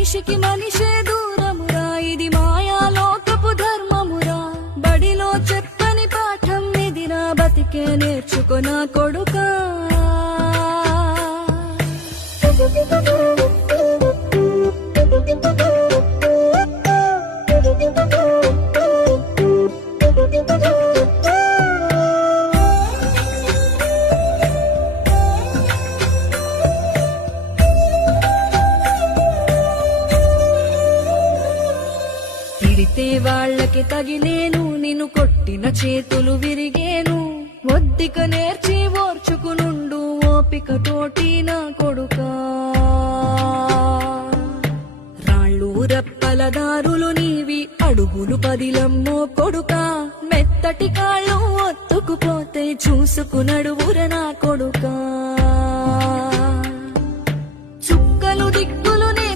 మనిషికి మనిషే దూరమురా, ఇది మాయాలోకపు ధర్మమురా. బడిలో చెప్పని పాఠం ఇదిరా, బతికే నేర్చుకొనా కొడుకా. తిడితే వాళ్ళకి తగిలేను, నిన్ను కొట్టిన చేతులు విరిగేను. ఒద్దిక నేర్చి ఓర్చుకునుండు, ఓపిక తోటి నా కొడుకా. రాళ్ళు రప్పల దారులు నీవి, అడుగులు పదిలమ్మో కొడుకా. మెత్తటి కాళ్ళు ఒత్తుకుపోతే చూసుకునడువుర నా కొడుకా.